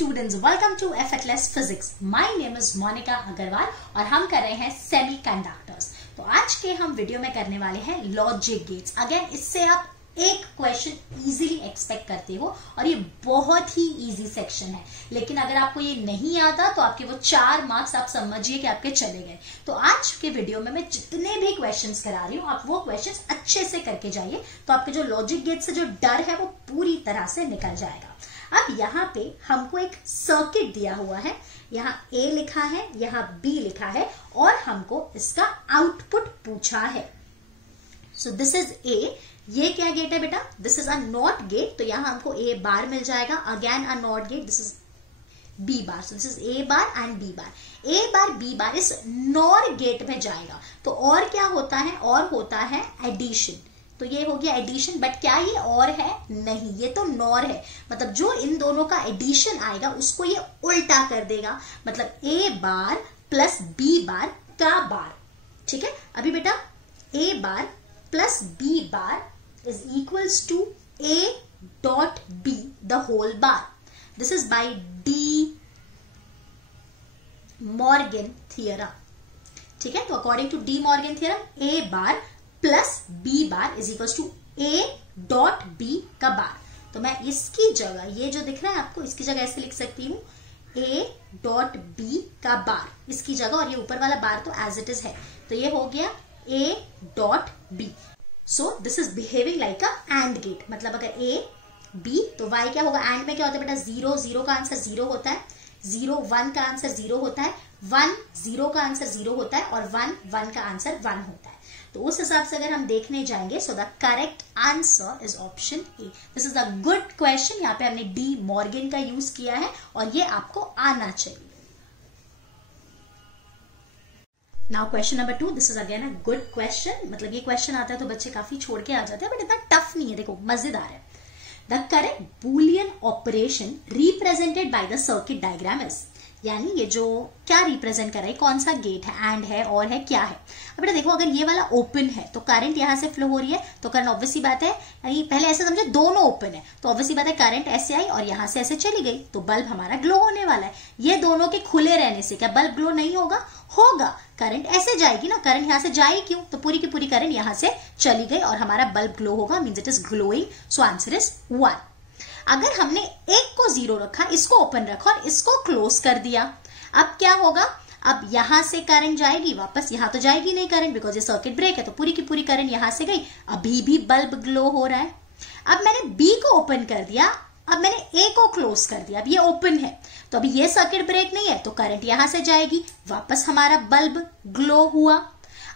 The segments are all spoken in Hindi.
students, welcome to Effortless Physics. My name is Monica Agarwal और हम कर रहे हैं सेमीकंडक्टर्स। तो आज के हम वीडियो में करने वाले हैं लॉजिक गेट्स। अगेन इससे आप एक क्वेश्चन इजीली एक्सपेक्ट करते हो और ये बहुत ही इजी सेक्शन है, लेकिन अगर आपको ये नहीं आता तो आपके वो 4 मार्क्स आप समझिए कि आपके चले गए। तो आज के वीडियो में मैं जितने भी क्वेश्चंस करा रही हूँ आप वो क्वेश्चंस अच्छे से करके जाइए, तो आपके जो लॉजिक गेट से जो डर है वो पूरी तरह से निकल जाएगा। अब यहाँ पे हमको एक सर्किट दिया हुआ है, यहाँ A लिखा है, यहाँ B लिखा है और हमको इसका आउटपुट पूछा है। So this is A। ये क्या गेट है बेटा? This is a NOT gate, तो यहाँ हमको A बार मिल जाएगा। Again a NOT gate, this is B bar. So this is A bar and B bar. A bar B बार इस नॉर गेट में जाएगा। तो और क्या होता है? और होता है एडिशन। तो ये हो गया एडिशन, बट क्या ये और है? नहीं, ये तो नॉर है। मतलब जो इन दोनों का एडिशन आएगा उसको ये उल्टा कर देगा, मतलब A बार प्लस B बार का बार। ठीक है, अभी बेटा A bar plus B bar is equals to A dot B the whole bar. This is by D Morgan theorem. ठीक है, तो according to De Morgan theorem A bar plus B bar is equals to A dot B का बार। तो मैं इसकी जगह, ये जो दिख रहा है आपको, इसकी जगह ऐसे लिख सकती हूँ A डॉट B का बार इसकी जगह, और ये ऊपर वाला बार तो एज इट इज है, तो ये हो गया A dot B। So this is behaving like a AND gate. मतलब अगर A B तो Y क्या होगा? एंड में क्या होता है बेटा? 0 0 का आंसर 0 होता है, 0 1 का आंसर 0 होता है, 1 0 का आंसर 0 होता है और 1 1 का आंसर 1 होता है। तो उस हिसाब से अगर हम देखने जाएंगे, सो the correct answer is option A. This is a good question. यहाँ पे हमने डी मॉर्गन का यूज किया है और ये आपको आना चाहिए। Now question number 2, this is again a good question. मतलब ये क्वेश्चन आता है तो बच्चे काफी छोड़ के आ जाते हैं, बट इतना टफ नहीं है। देखो मजेदार है। The correct Boolean operation represented by the circuit diagram is, यानी ये जो क्या रिप्रेजेंट कर रहा है, कौन सा गेट है, एंड है, और है, क्या है। अब बेटा देखो, अगर ये वाला ओपन है तो करंट यहां से फ्लो हो रही है, तो करंट ऑब्वियसली बात है, पहले ऐसे समझे दोनों ओपन है तो ऑब्वियसली बात है करंट ऐसे आई और यहां से ऐसे चली गई, तो बल्ब हमारा ग्लो होने वाला है। ये दोनों के खुले रहने से क्या बल्ब ग्लो नहीं होगा? होगा। करंट ऐसे जाएगी ना, करंट यहां से जाएगी क्यों? तो पूरी की पूरी करंट यहां से चली गई और हमारा बल्ब ग्लो होगा, means it is glowing. So answer is 1। अगर हमने एक को 0 रखा, इसको ओपन रखा और इसको क्लोज कर दिया, अब क्या होगा? अब यहां से करंट जाएगी वापस, यहां तो जाएगी नहीं करंट, बिकॉज ये सर्किट ब्रेक है, तो पूरी की पूरी करंट यहां से गई। अभी भी बल्ब ग्लो हो रहा है। अब मैंने B को ओपन कर दिया, अब मैंने A को क्लोज कर दिया, अब ये ओपन है, तो अभी ये सर्किट ब्रेक नहीं है, तो करंट यहां से जाएगी, वापस हमारा बल्ब ग्लो हुआ।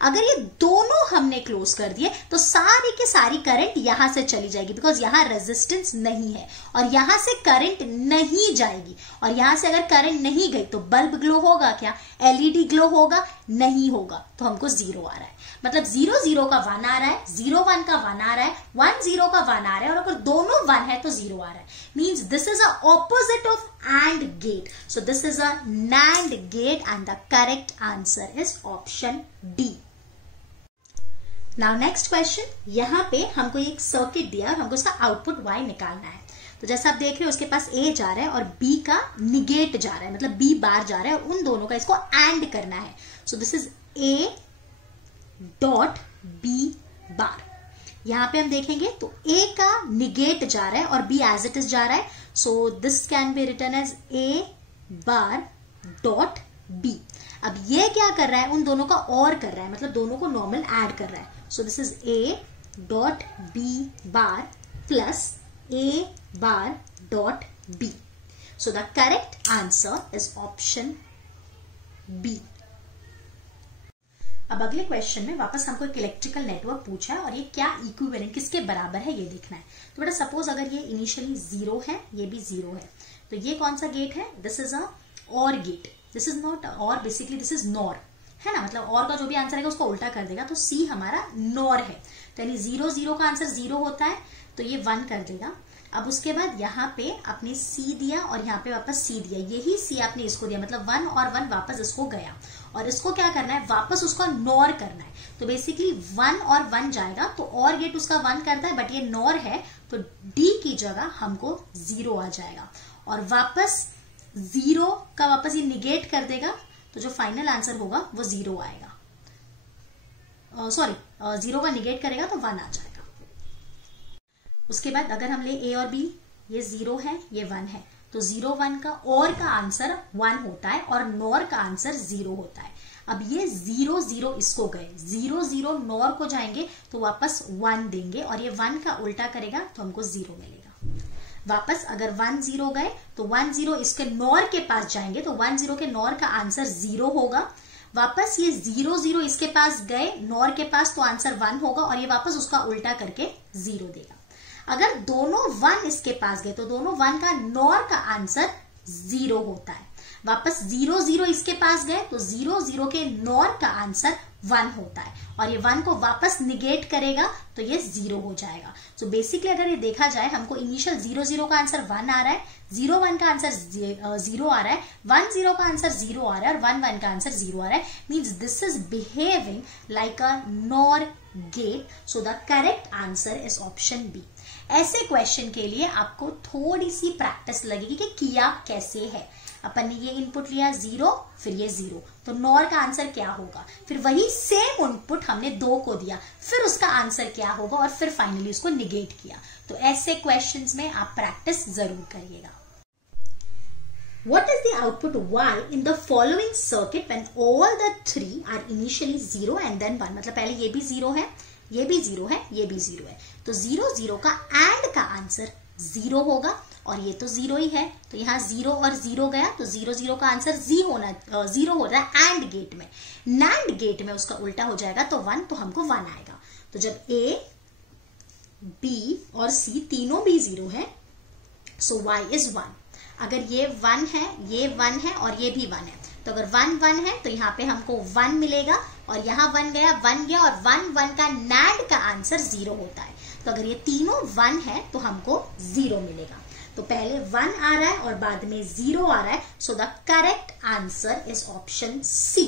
अगर ये दोनों हमने क्लोज कर दिए तो सारी की सारी करंट यहां से चली जाएगी, बिकॉज यहां रेजिस्टेंस नहीं है और यहां से करंट नहीं जाएगी। और यहां से अगर करंट नहीं गई तो बल्ब ग्लो होगा क्या? एलईडी ग्लो होगा? नहीं होगा। तो हमको 0 आ रहा है। मतलब 0 0 का 1 आ रहा है, 0 1 का 1 आ रहा है, 1 0 का 1 आ रहा है, और अगर दोनों 1 है तो 0 आ रहा है। Means this is a opposite of AND gate. So this is a NAND gate and the correct answer is option D. Now next question, यहाँ पे हमको एक सर्किट दिया और हमको उसका आउटपुट Y निकालना है। तो जैसा आप देख रहे हो उसके पास A जा रहा है और B का निगेट जा रहा है, मतलब B बार जा रहा है और उन दोनों का इसको एंड करना है। So this is A dot B बार। यहाँ पे हम देखेंगे तो A का निगेट जा रहा है और B एज इट इज जा रहा है, so this can be written as A bar dot B। अब ये क्या कर रहा है? उन दोनों का और कर रहा है, मतलब दोनों को नॉर्मल ऐड कर रहा है। So this is A dot B bar plus A bar dot B। So the correct answer is option B। अब अगले क्वेश्चन में वापस हमको एक इलेक्ट्रिकल नेटवर्क पूछा है और ये क्या इक्विवेलेंट, किसके बराबर है, ये देखना है। तो बेटा सपोज अगर ये इनिशियली 0 है, ये भी 0 है, तो ये कौन सा गेट है? This is a OR gate. This is not और, बेसिकली दिस इज नॉर, है ना। मतलब और का जो भी आंसर है उसको उल्टा कर देगा, तो C हमारा नॉर है। तो यानी 0 0 का आंसर 0 होता है, तो ये 1 कर देगा। अब उसके बाद यहाँ पे आपने C दिया और यहाँ पे वापस C दिया, यही C आपने इसको दिया, मतलब 1 और 1 वापस इसको गया और इसको क्या करना है? वापस उसका नॉर करना है। तो बेसिकली 1 और 1 जाएगा, तो और गेट उसका 1 करता है, बट ये नॉर है तो D की जगह हमको 0 आ जाएगा। और वापस जीरो का वापस ये निगेट कर देगा, तो जो फाइनल आंसर होगा वो जीरो आएगा। सॉरी, जीरो का निगेट करेगा तो 1 आ जाएगा। उसके बाद अगर हम ले ए और बी, ये 0 है ये 1 है, तो 0 1 का और का आंसर 1 होता है और नॉर का आंसर 0 होता है। अब ये 0 0 इसको गए, 0 0 नॉर को जाएंगे तो वापस 1 देंगे और ये 1 का उल्टा करेगा तो हमको 0 मिलेगा। वापस अगर 1 0 गए तो 1 0 इसके नॉर के पास जाएंगे तो 1 0 के नॉर का आंसर 0 होगा। वापस ये 0 0 इसके पास गए नॉर के पास तो आंसर 1 होगा और ये वापस उसका उल्टा करके 0 देगा। अगर दोनों 1 इसके पास गए तो दोनों 1 का नॉर का आंसर 0 होता है। वापस 0 0 इसके पास गए तो 0 0 के नॉर का आंसर 1 होता है और ये 1 को वापस निगेट करेगा तो ये 0 हो जाएगा। सो बेसिकली अगर ये देखा जाए, हमको इनिशियल 0 0 का आंसर 1 आ रहा है, 0 1 का आंसर 0 आ रहा है, 1 0 का आंसर 0 आ रहा है और 1 1 का आंसर 0 आ रहा है। Means this is behaving like a NOR gate. So the correct answer is option B. ऐसे क्वेश्चन के लिए आपको थोड़ी सी प्रैक्टिस लगेगी कि किया कैसे है। अपन ने ये इनपुट लिया 0, फिर ये 0, तो नॉर का आंसर क्या होगा, फिर वही सेम इनपुट हमने 2 को दिया, फिर उसका आंसर क्या होगा और फिर फाइनली उसको निगेट किया। तो ऐसे क्वेश्चंस में आप प्रैक्टिस जरूर करिएगा। What is the output y in the following circuit when all the three are initially 0 and then 1? मतलब पहले ये भी 0 है, ये भी 0 है, ये भी 0 है, तो 0 0 का एंड का आंसर 0 होगा और ये तो 0 ही है, तो यहाँ 0 और 0 गया तो 0 0 का आंसर 0 हो रहा है एंड गेट में। नैंड गेट में उसका उल्टा हो जाएगा तो 1, तो हमको 1 आएगा। तो जब a, b और c तीनों भी 0 है, सो y इज 1। अगर ये 1 है, ये 1 है और ये भी 1 है, तो अगर 1 1 है तो यहाँ पे हमको 1 मिलेगा और यहाँ 1 गया 1 गया और 1 1 का नैंड का आंसर 0 होता है। तो अगर ये तीनों 1 है तो हमको 0 मिलेगा। तो पहले 1 आ रहा है और बाद में 0 आ रहा है। So the correct answer is option C.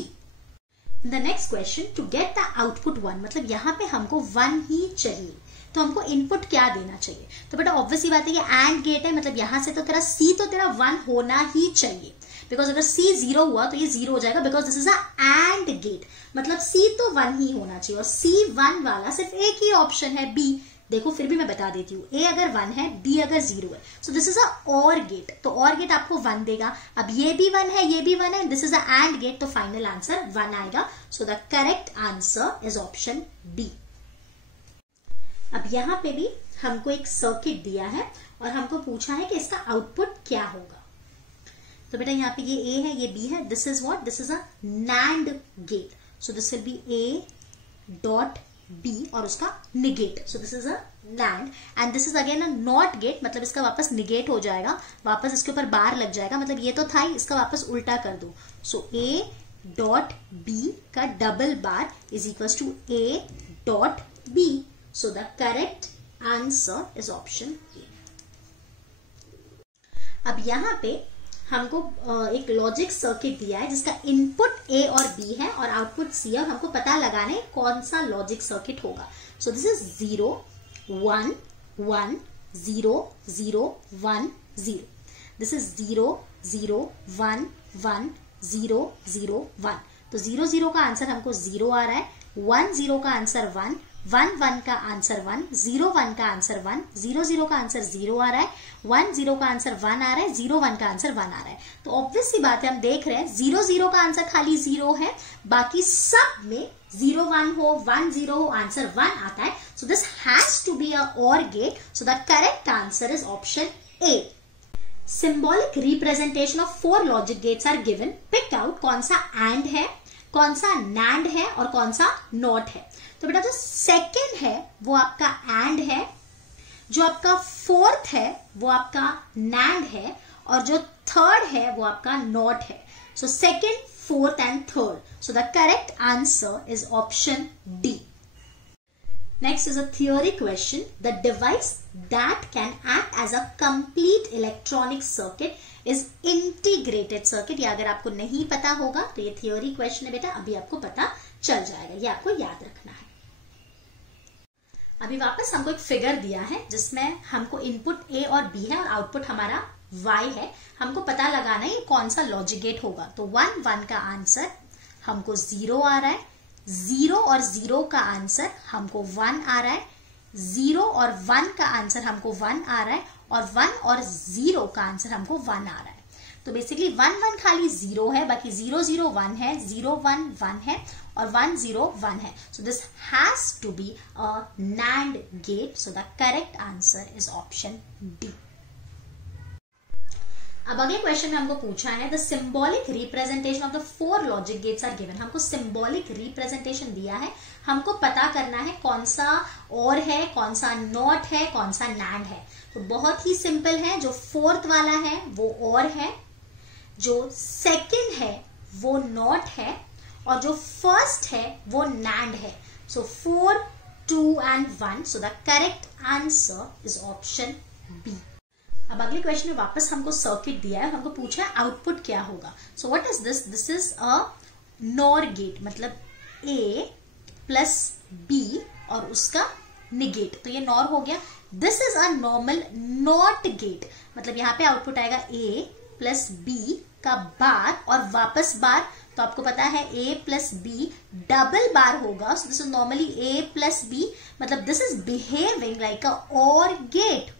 The next question, to get the output 1, मतलब यहाँ पे हमको 1 ही चाहिए, तो हमको इनपुट क्या देना चाहिए? तो बेटा ऑब्वियसली बात है ये एंड गेट है, मतलब यहां से तो तेरा सी तो तेरा 1 होना ही चाहिए, बिकॉज अगर सी 0 हुआ तो ये 0 हो जाएगा, because this is a AND gate, मतलब सी तो 1 ही होना चाहिए। और सी 1 वाला सिर्फ एक ही ऑप्शन है बी। देखो फिर भी मैं बता देती हूँ, ए अगर 1 है, बी अगर 0 है, so this is a OR gate, तो और गेट आपको 1 देगा। अब ये भी 1 है, ये भी 1 है, this is a AND gate, तो फाइनल आंसर 1 आएगा। So the correct answer is option B. अब यहाँ पे भी हमको एक सर्किट दिया है और हमको पूछा है कि इसका आउटपुट क्या होगा। तो बेटा यहाँ पे ये ए है, ये बी है, this is what, this is a NAND gate, so this will be A dot B और उसका negate, so this is a NAND and this is again a NOT gate, मतलब इसका वापस निगेट हो जाएगा, वापस इसके ऊपर बार लग जाएगा, मतलब ये तो था ही, इसका वापस उल्टा कर दो। सो ए डॉट बी का double bar is equal to A dot B. So the correct answer is option A. अब यहाँ पे हमको एक लॉजिक सर्किट दिया है जिसका इनपुट A और B है और आउटपुट C है, और हमको पता लगाना है कौन सा लॉजिक सर्किट होगा। So this is 0 1 1 0 0 1 0। This is 0 0 1 1 0 0 1। तो 0 0 का आंसर हमको 0 आ रहा है, 1 0 का आंसर 1, 1 1 का आंसर 1, 0 1 का आंसर 1, 0 0 का आंसर 0 आ रहा है, 1 0 का आंसर 1 आ रहा है, 0 1 का आंसर 1 आ रहा है। तो ऑब्वियस सी बात है, हम देख रहे हैं 0 0 का आंसर खाली 0 है, बाकी सब में 0 1 हो 1 0 हो आंसर 1 आता है। So this has to be a OR gate, so the correct answer is option A. Symbolic representation of 4 logic gates are given, pick out कौन सा एंड है, कौन सा नैंड है और कौन सा नॉट है। तो बेटा जो सेकंड है वो आपका एंड है, जो आपका फोर्थ है वो आपका नैंड है और जो थर्ड है वो आपका नॉट है। So second, fourth and third. So the correct answer is option D. Next is a theory question. The device that can act as a complete electronic circuit is integrated circuit. ये अगर आपको नहीं पता होगा तो ये theory question है बेटा, अभी आपको पता चल जाएगा, ये आपको याद रखना है। अभी वापस हमको एक फिगर दिया है जिसमें हमको इनपुट A और B है और आउटपुट हमारा y है, हमको पता लगाना है ये कौन सा लॉजिक गेट होगा। तो 1 1 का आंसर हमको 0 आ रहा है, 0 और 0 का आंसर हमको 1 आ रहा है, 0 और 1 का आंसर हमको 1 आ रहा है, और 1 और 0 का आंसर हमको 1 आ रहा है। तो बेसिकली 1 1 खाली 0 है, बाकी 0 0 1 है, 0 1 1 है, और 1 0 1 है। So this has to be a NAND gate. So the correct answer is option D. अब अगले क्वेश्चन में हमको पूछा है the symbolic representation of the 4 logic gates are given. हमको सिंबॉलिक रिप्रेजेंटेशन दिया है, हमको पता करना है कौन सा और है, कौन सा नॉट है, कौन सा NAND है। तो बहुत ही सिंपल है, जो 4th वाला है वो और है, जो 2nd है वो नॉट है, और जो 1st है वो NAND है। So 4 2 and 1। So the correct answer is option B. अब अगले क्वेश्चन में वापस हमको सर्किट दिया है, हमको पूछा है आउटपुट क्या होगा। So what is this? This is a NOR gate, मतलब A प्लस B और उसका निगेट, तो ये नॉर हो गया। This is a normal NOT gate, मतलब यहाँ पे आउटपुट आएगा A प्लस B का बार और वापस बार, तो आपको पता है A plus B double bar होगा। So this is normally A plus B, मतलब this is behaving like a OR gate.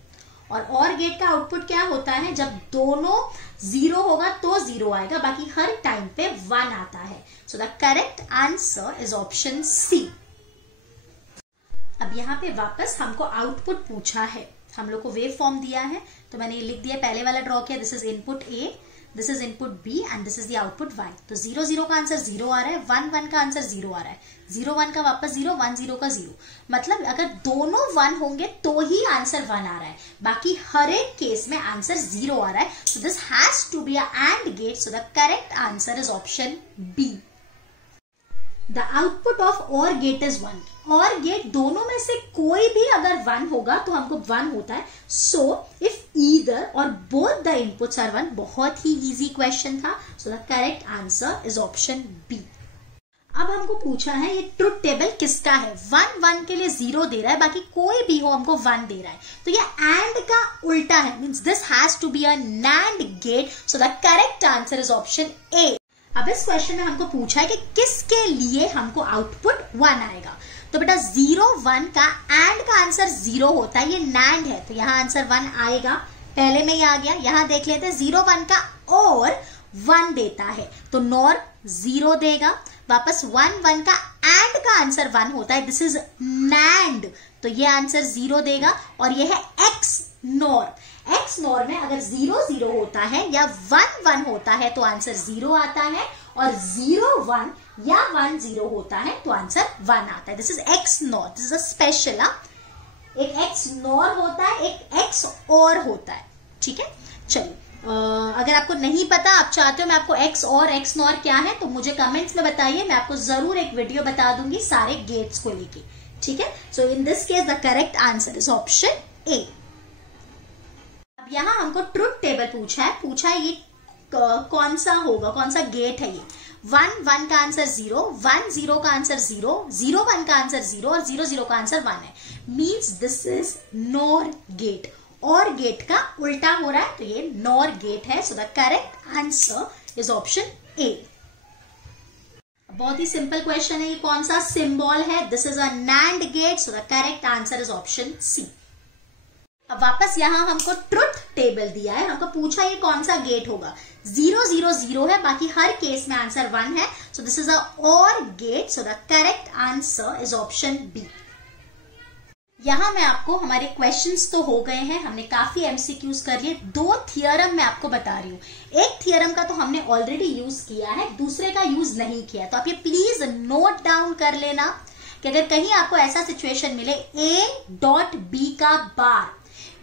OR gate का आउटपुट क्या होता है? जब दोनों 0 होगा तो 0 आएगा, बाकी हर टाइम पे 1 आता है। So the correct answer is option C. अब यहाँ पे वापस हमको आउटपुट पूछा है, हम लोग को वेव फॉर्म दिया है, तो मैंने ये लिख दिया, पहले वाला ड्रॉ किया। This is input A, this is input B and this is the output Y। तो 0 0 का आंसर 0 आ रहा है, 1 1 का आंसर 0 आ रहा है, 0 1 का वापस 0, 1 0 का 0। मतलब अगर दोनों 1 होंगे तो ही आंसर 1 आ रहा है, बाकी हर एक केस में आंसर 0 आ रहा है। So this has to be a AND gate. So the correct answer is option B. The output of OR gate is 1। OR gate दोनों में से कोई भी अगर 1 होगा तो हमको 1 होता है। So if either or both the inputs are 1, बहुत ही इजी क्वेश्चन था। So the correct answer is option B. अब हमको पूछा है ये ट्रुथ टेबल किसका है। 1 1 के लिए 0 दे रहा है, बाकी कोई भी हो हमको 1 दे रहा है, तो ये AND का उल्टा है, means this has to be a NAND gate. So the correct answer is option A. अब इस क्वेश्चन में हमको पूछा है कि किसके लिए हमको आउटपुट 1 आएगा। तो बेटा 0 1 का AND का आंसर 0 होता है, ये NAND है, तो यहाँ आंसर 1 आएगा। पहले में ही आ गया, यहाँ देख लेते हैं 0 1 का और 1 देता है, तो नॉर 0 देगा। वापस 1 1 का AND का आंसर 1 होता है, दिस इज NAND, तो ये आंसर 0 देगा। और ये है X नॉर। X नॉर में अगर 0 0 होता है या 1 1 होता है तो आंसर 0 आता है, और 0 1 या 1 0 होता है तो आंसर 1 आता है। This is X nor, this is a special. एक X नॉर होता है, एक X और होता है, ठीक है। चलिए, अगर आपको नहीं पता, आप चाहते हो मैं आपको X और X नॉर क्या है, तो मुझे कमेंट्स में बताइए, मैं आपको जरूर एक वीडियो बता दूंगी सारे गेट्स को लेके, ठीक है। So in this case the correct answer is option A. अब यहाँ हमको ट्रुथ टेबल पूछा है ये कौन सा होगा, कौन सा गेट है ये। 1 1 का आंसर 0, 1 0 का आंसर 0, 0 1 का आंसर 0 और 0 0 का आंसर 1 है, means this is NOR gate. OR gate का उल्टा हो रहा है, तो ये नॉर गेट है। So the correct answer is option ए। बहुत ही सिंपल क्वेश्चन है, ये कौन सा सिंबल है? This is a NAND gate. So the correct answer is option C. अब वापस यहाँ हमको ट्रुथ टेबल दिया है, हमको पूछा ये कौन सा गेट होगा। 0 0 0 है, बाकी हर केस में आंसर 1 है, so this is a OR gate. So the correct answer is option B. यहाँ मैं आपको, हमारे क्वेश्चंस तो हो गए हैं, हमने काफी MCQs कर लिए। 2 थियरम मैं आपको बता रही हूँ। एक थियरम का तो हमने ऑलरेडी यूज किया है, दूसरे का यूज नहीं किया, तो आप ये प्लीज नोट डाउन कर लेना कि अगर कहीं आपको ऐसा सिचुएशन मिले A.B का बार,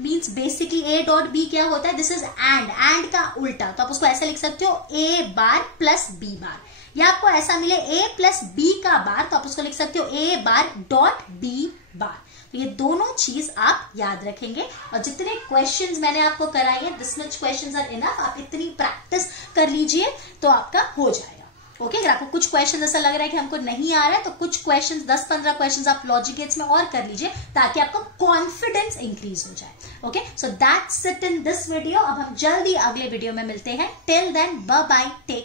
मीन्स बेसिकली A.B क्या होता है? दिस इज एंड का उल्टा, तो आप उसको ऐसे लिख सकते हो A बार प्लस B बार। या आपको ऐसा मिले A प्लस B का बार, तो आप उसको लिख सकते हो A बार डॉट B बार। तो ये दोनों चीज आप याद रखेंगे, और जितने क्वेश्चंस मैंने आपको कराए हैं, this much questions are enough, आप इतनी प्रैक्टिस कर लीजिए तो आपका हो जाएगा। ओके, अगर आपको कुछ क्वेश्चन ऐसा लग रहा है कि हमको नहीं आ रहा है, तो कुछ क्वेश्चंस 10-15 क्वेश्चंस आप लॉजिक गेट्स में और कर लीजिए, ताकि आपका कॉन्फिडेंस इंक्रीज हो जाए। Okay, so that's it in this video. अब हम जल्दी अगले वीडियो में मिलते हैं। Till then bye bye, take